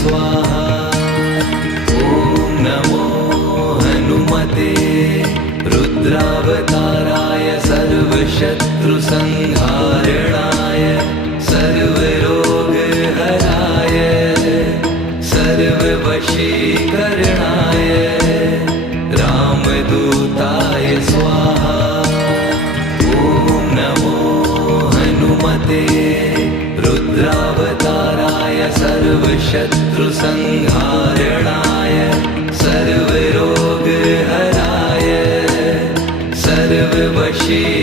स्वाहा। ॐ नमो हनुमते रुद्रावताराय सर्वशत्रुसंहारणाय सर्वरोगहराय सर्ववशीकरणाय रामदूताय स्वाहा। ॐ नमो हनुमते रुद्रावताराय सर्वशत्रुसंहारणाय सर्वरोगहराय सर्ववशीकरणाय